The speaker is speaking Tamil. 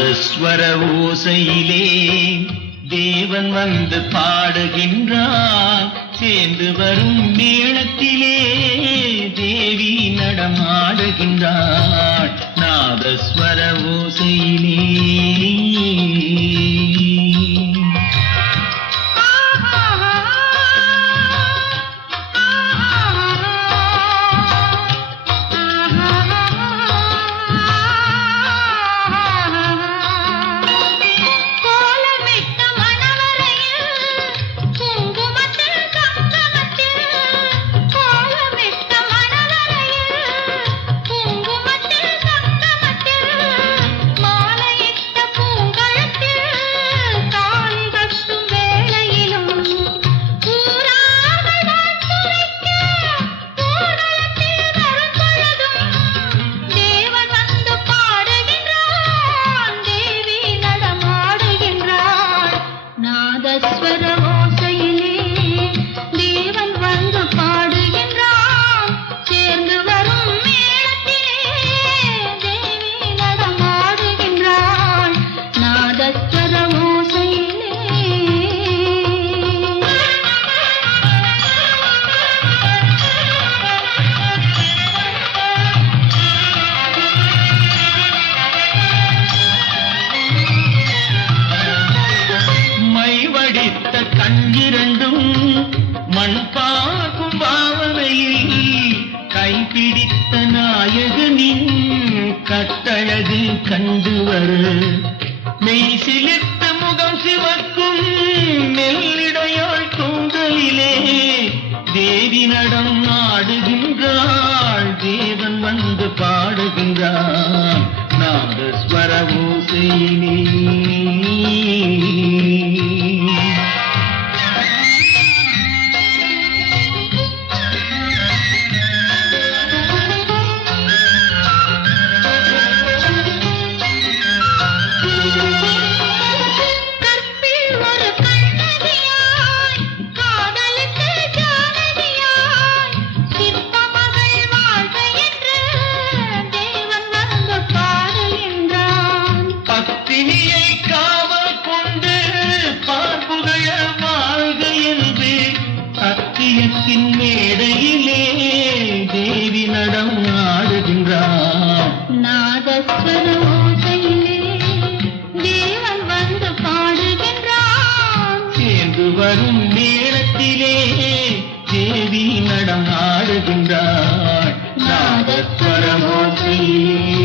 நாதஸ்வர ஓசையிலே தேவன் வந்து பாடுகின்றான். சேர்ந்து வரும் மேளத்திலே தேவி நடமாடுகின்றாள். நாதஸ்வர ஓசையிலே கண்ணிரண்டும் மண் பார்க்கும் பாவனையில் கைப்பிடித்த நாயகனின் கட்டழகு கண்டு வரு. மெய் சிலிர்த்த முகம் சிவக்கும் மெல்லிடையாள் தூங்கலிலே தேவி நடம் ஆடுகின்றாள். தேவன் வந்து பாடுகின்றான். நாதஸ்வர ஓசையிலே காவல் கொண்டு பார்ப்புகழ வாழ்க என்று சத்தியத்தின் மேடையிலே தேவி நடம் ஆடுகின்றார். நாதஸ்வர ஓசையிலே தேவன் வந்து பாடுகின்றான். சேர்ந்து வரும் நேரத்திலே தேவி நடம் ஆடுகின்றார். நாதஸ்வர ஓசையிலே